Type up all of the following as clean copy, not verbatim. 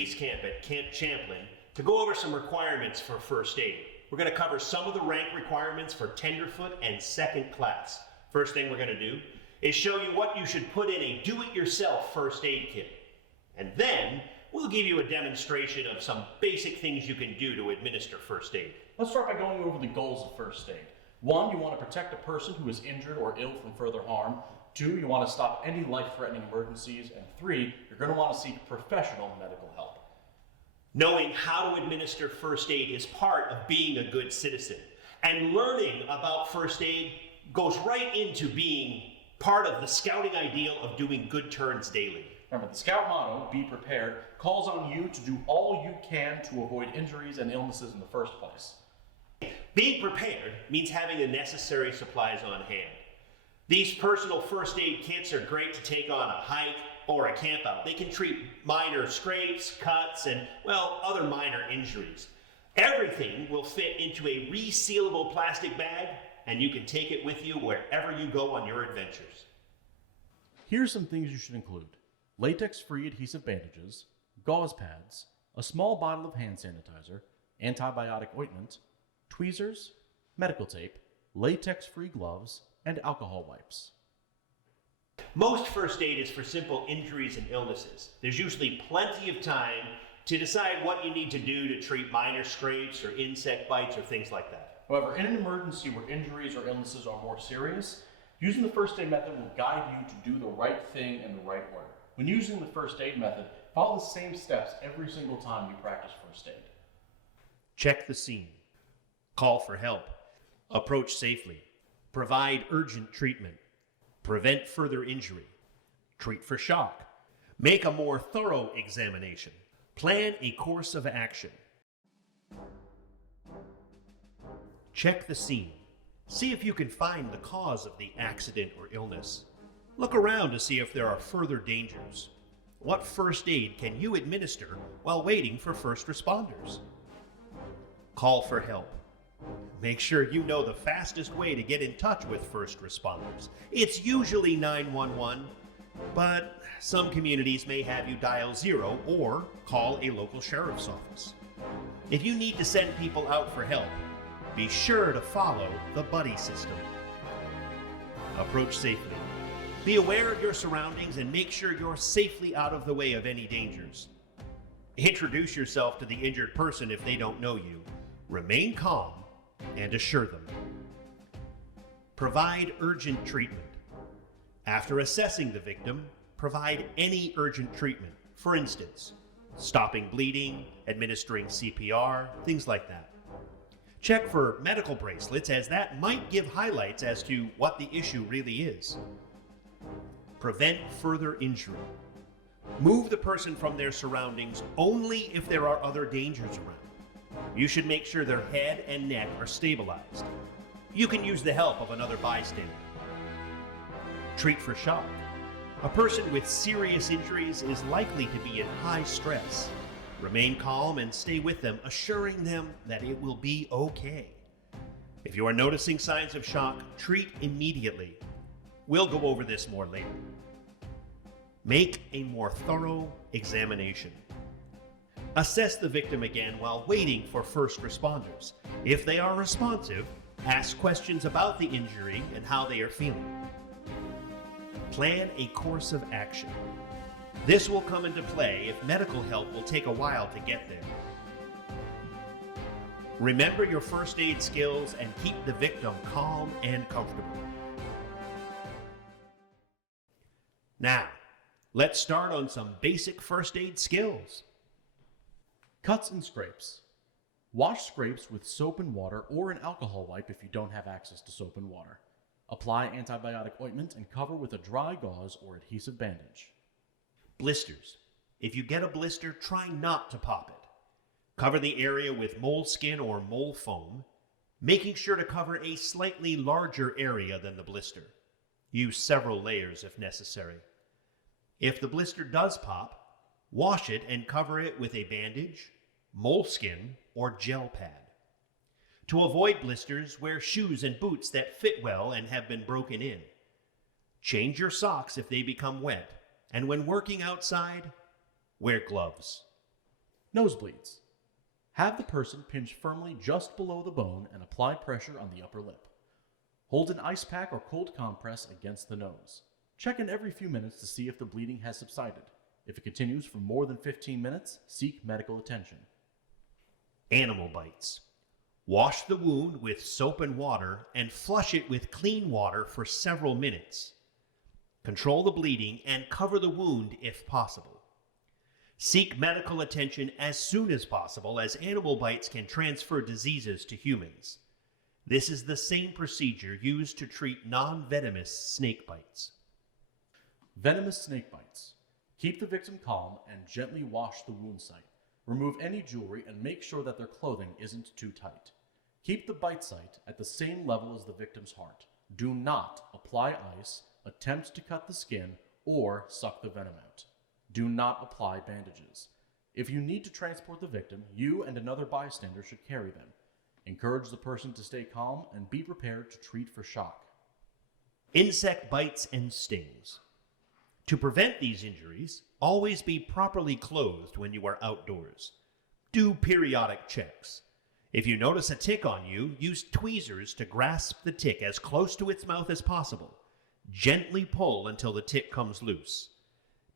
base camp at Camp Champlain to go over some requirements for first aid. We're going to cover some of the rank requirements for tenderfoot and second class. First thing we're going to do is show you what you should put in a do-it-yourself first aid kit. And then we'll give you a demonstration of some basic things you can do to administer first aid. Let's start by going over the goals of first aid. 1, you want to protect a person who is injured or ill from further harm. 2, you want to stop any life-threatening emergencies. And 3, you're going to want to seek professional medical help. Knowing how to administer first aid is part of being a good citizen. And learning about first aid goes right into being part of the scouting ideal of doing good turns daily. Remember, the Scout motto, be prepared, calls on you to do all you can to avoid injuries and illnesses in the first place. Being prepared means having the necessary supplies on hand. These personal first aid kits are great to take on a hike or a camp out. They can treat minor scrapes, cuts, and, well, other minor injuries. Everything will fit into a resealable plastic bag, and you can take it with you wherever you go on your adventures. Here's some things you should include: latex-free adhesive bandages, gauze pads, a small bottle of hand sanitizer, antibiotic ointment, tweezers, medical tape, latex-free gloves, and alcohol wipes. Most first aid is for simple injuries and illnesses. There's usually plenty of time to decide what you need to do to treat minor scrapes or insect bites or things like that. However, in an emergency where injuries or illnesses are more serious, using the first aid method will guide you to do the right thing in the right order. When using the first aid method, follow the same steps every single time you practice first aid. Check the scene. Call for help. Approach safely. Provide urgent treatment. Prevent further injury. Treat for shock. Make a more thorough examination. Plan a course of action. Check the scene. See if you can find the cause of the accident or illness. Look around to see if there are further dangers. What first aid can you administer while waiting for first responders? Call for help. Make sure you know the fastest way to get in touch with first responders. It's usually 911, but some communities may have you dial 0 or call a local sheriff's office. If you need to send people out for help, be sure to follow the buddy system. Approach safely. Be aware of your surroundings and make sure you're safely out of the way of any dangers. Introduce yourself to the injured person if they don't know you. Remain calm and assure them. Provide urgent treatment. After assessing the victim, provide any urgent treatment. For instance, stopping bleeding, administering CPR, things like that. Check for medical bracelets, as that might give highlights as to what the issue really is. Prevent further injury. Move the person from their surroundings only if there are other dangers around. You should make sure their head and neck are stabilized. You can use the help of another bystander. Treat for shock. A person with serious injuries is likely to be in high stress. Remain calm and stay with them, assuring them that it will be okay. If you are noticing signs of shock, treat immediately. We'll go over this more later. Make a more thorough examination. Assess the victim again while waiting for first responders. If they are responsive, ask questions about the injury and how they are feeling. Plan a course of action. This will come into play if medical help will take a while to get there. Remember your first aid skills and keep the victim calm and comfortable. Now, let's start on some basic first aid skills. Cuts and scrapes. Wash scrapes with soap and water or an alcohol wipe if you don't have access to soap and water. Apply antibiotic ointment and cover with a dry gauze or adhesive bandage. Blisters. If you get a blister, try not to pop it. Cover the area with moleskin or mole foam, making sure to cover a slightly larger area than the blister. Use several layers if necessary. If the blister does pop, wash it and cover it with a bandage, moleskin, or gel pad. To avoid blisters, wear shoes and boots that fit well and have been broken in. Change your socks if they become wet, and when working outside, wear gloves. Nosebleeds. Have the person pinch firmly just below the bone and apply pressure on the upper lip. Hold an ice pack or cold compress against the nose. Check in every few minutes to see if the bleeding has subsided. If it continues for more than 15 minutes, seek medical attention. Animal bites. Wash the wound with soap and water and flush it with clean water for several minutes. Control the bleeding and cover the wound if possible. Seek medical attention as soon as possible, as animal bites can transfer diseases to humans. This is the same procedure used to treat non-venomous snake bites. Venomous snake bites. Keep the victim calm and gently wash the wound site. Remove any jewelry and make sure that their clothing isn't too tight. Keep the bite site at the same level as the victim's heart. Do not apply ice, attempt to cut the skin, or suck the venom out. Do not apply bandages. If you need to transport the victim, you and another bystander should carry them. Encourage the person to stay calm and be prepared to treat for shock. Insect bites and stings. To prevent these injuries, always be properly clothed when you are outdoors. Do periodic checks. If you notice a tick on you, use tweezers to grasp the tick as close to its mouth as possible. Gently pull until the tick comes loose.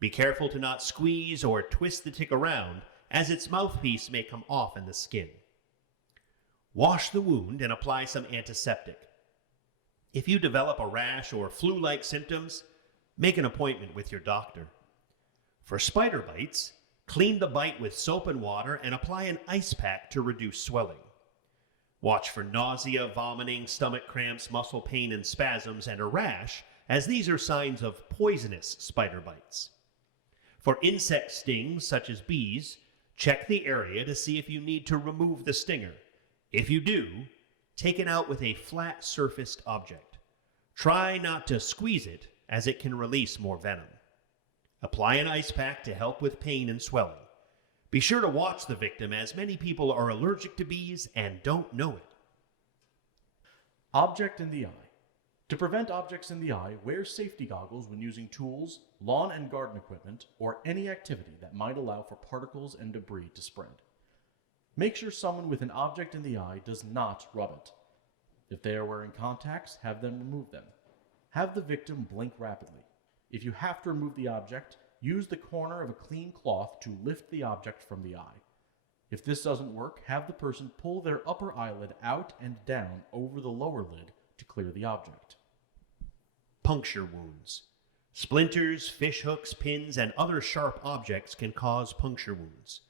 Be careful to not squeeze or twist the tick around, as its mouthpiece may come off in the skin. Wash the wound and apply some antiseptic. If you develop a rash or flu-like symptoms, make an appointment with your doctor. For spider bites, clean the bite with soap and water and apply an ice pack to reduce swelling. Watch for nausea, vomiting, stomach cramps, muscle pain and spasms, and a rash, as these are signs of poisonous spider bites. For insect stings, such as bees, check the area to see if you need to remove the stinger. If you do, take it out with a flat-surfaced object. Try not to squeeze it, as it can release more venom. Apply an ice pack to help with pain and swelling. Be sure to watch the victim, as many people are allergic to bees and don't know it. Object in the eye. To prevent objects in the eye, wear safety goggles when using tools, lawn and garden equipment, or any activity that might allow for particles and debris to spread. Make sure someone with an object in the eye does not rub it. If they are wearing contacts, have them remove them. Have the victim blink rapidly. If you have to remove the object, use the corner of a clean cloth to lift the object from the eye. If this doesn't work, have the person pull their upper eyelid out and down over the lower lid to clear the object. Puncture wounds. Splinters, fish hooks, pins, and other sharp objects can cause puncture wounds.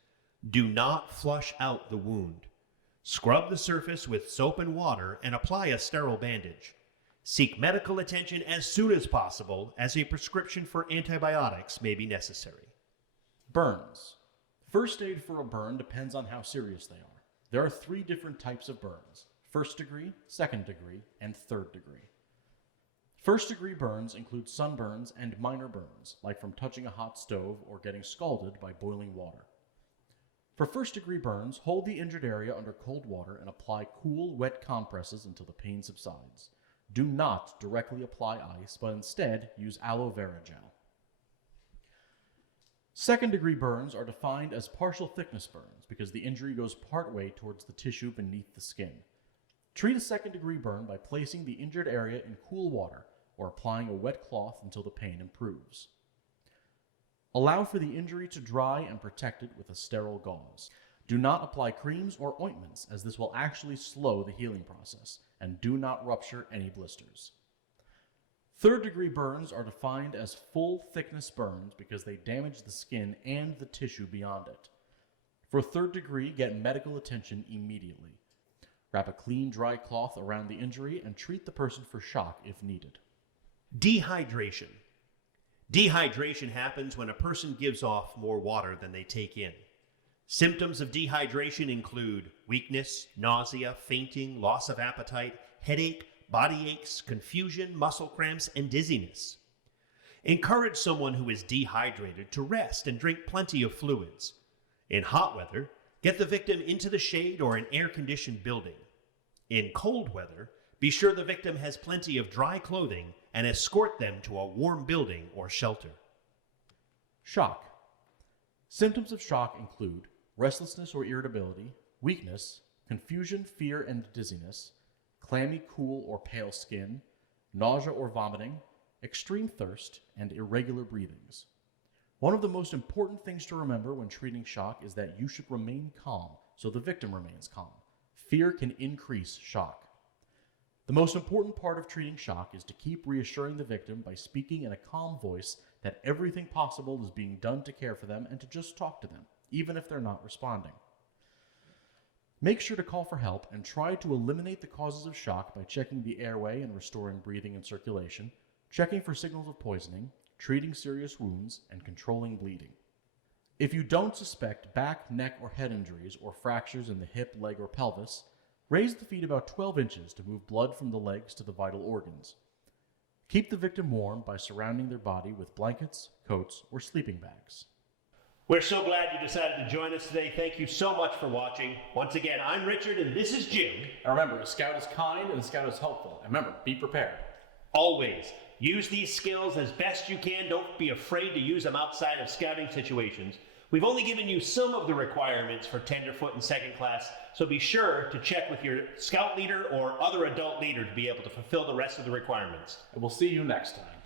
Do not flush out the wound. Scrub the surface with soap and water and apply a sterile bandage. Seek medical attention as soon as possible, as a prescription for antibiotics may be necessary. Burns. First aid for a burn depends on how serious they are. There are 3 different types of burns: first degree, second degree, and third degree. First degree burns include sunburns and minor burns, like from touching a hot stove or getting scalded by boiling water. For first degree burns, hold the injured area under cold water and apply cool, wet compresses until the pain subsides. Do not directly apply ice, but instead use aloe vera gel. Second degree burns are defined as partial thickness burns because the injury goes partway towards the tissue beneath the skin. Treat a second degree burn by placing the injured area in cool water or applying a wet cloth until the pain improves. Allow for the injury to dry and protect it with a sterile gauze. Do not apply creams or ointments, as this will actually slow the healing process, and do not rupture any blisters. Third degree burns are defined as full thickness burns because they damage the skin and the tissue beyond it. For third degree, get medical attention immediately. Wrap a clean, dry cloth around the injury and treat the person for shock if needed. Dehydration. Dehydration happens when a person gives off more water than they take in. Symptoms of dehydration include weakness, nausea, fainting, loss of appetite, headache, body aches, confusion, muscle cramps, and dizziness. Encourage someone who is dehydrated to rest and drink plenty of fluids. In hot weather, get the victim into the shade or an air-conditioned building. In cold weather, be sure the victim has plenty of dry clothing and escort them to a warm building or shelter. Shock. Symptoms of shock include restlessness or irritability, weakness, confusion, fear, and dizziness, clammy, cool, or pale skin, nausea or vomiting, extreme thirst, and irregular breathings. One of the most important things to remember when treating shock is that you should remain calm so the victim remains calm. Fear can increase shock. The most important part of treating shock is to keep reassuring the victim by speaking in a calm voice that everything possible is being done to care for them and to just talk to them, even if they're not responding. Make sure to call for help and try to eliminate the causes of shock by checking the airway and restoring breathing and circulation, checking for signals of poisoning, treating serious wounds, and controlling bleeding. If you don't suspect back, neck, or head injuries or fractures in the hip, leg, or pelvis, raise the feet about 12 inches to move blood from the legs to the vital organs. Keep the victim warm by surrounding their body with blankets, coats, or sleeping bags. We're so glad you decided to join us today. Thank you so much for watching. Once again, I'm Richard and this is Jim. And remember, a scout is kind and a scout is helpful. And remember, be prepared. Always. Use these skills as best you can. Don't be afraid to use them outside of scouting situations. We've only given you some of the requirements for tenderfoot and second class, so be sure to check with your scout leader or other adult leader to be able to fulfill the rest of the requirements. And we'll see you next time.